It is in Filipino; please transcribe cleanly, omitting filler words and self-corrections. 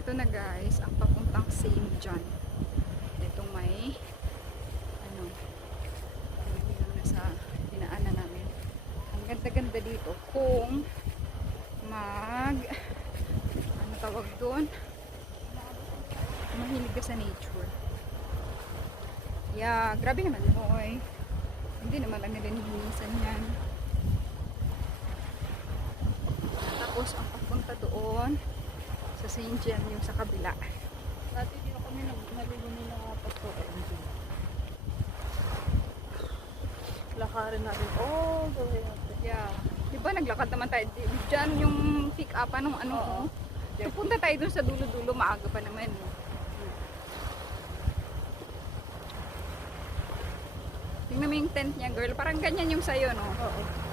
Ito na guys, ang papuntang St. John. Itong may ano, yung nasa dinaanan namin. Ang ganda-ganda dito kung ano tawag doon? Mahilig ka sa nature. Yeah, grabe naman Moy. Hindi naman lang nilinisan yan. Tapos ang papunta doon sa St. John yung sa kabila. Dati dito kami naligo nila pasto. Lakarin natin. Oh, gawin natin. Yeah. Di ba naglakad naman tayo dyan yung pick up anong ano. Pupunta tayo dun sa dulo-dulo, maaga pa naman. Tingnan mo yung tent niya, girl. Parang ganyan yung sayo, no? Oo.